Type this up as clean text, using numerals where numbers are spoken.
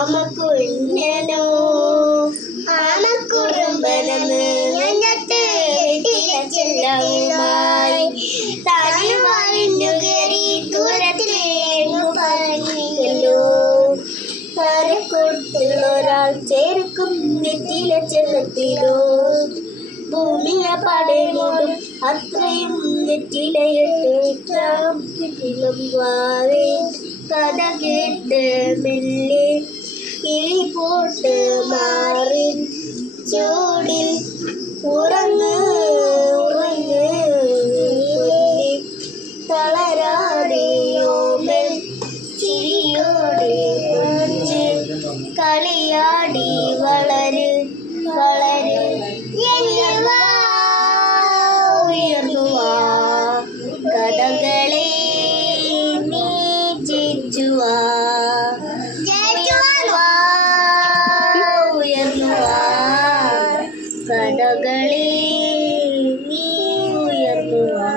ആമക്കുഞ്ഞനോ ആമക്കുറുമ്പനെന്ന് നെഞ്ചത്ത് ചെല്ലവുമായി താനെ വാലിഞ്ഞു കയറി ദൂരത്തിലേങ്ങു പറഞ്ഞല്ലോ. കരക്കൊട്ടുള്ളൊരാൾ ചേർക്കും നെറ്റിയിലെ ചെല്ലത്തിലോ ഭൂമിയെ പടയോടും അത്രയും നെറ്റിലയിട്ടേക്കാം കിട്ടിലുവാതെ കഥ കേട്ട് മെല്ലെ കിളി പോട്ട് മാറി ചൂടിൽ ഉറങ്ങ് ഉറങ്ങ് തളരാതെയോമൽ ചിരിയോടെ കൊഞ്ച് കളിയാടി വളര് വളര് ഉയർന്നു വാ കഥകളെ നീ ജയിച്ചു വാ ഉയർന്നു വാ കഥകളെ നീ ഉയർന്നു വാ.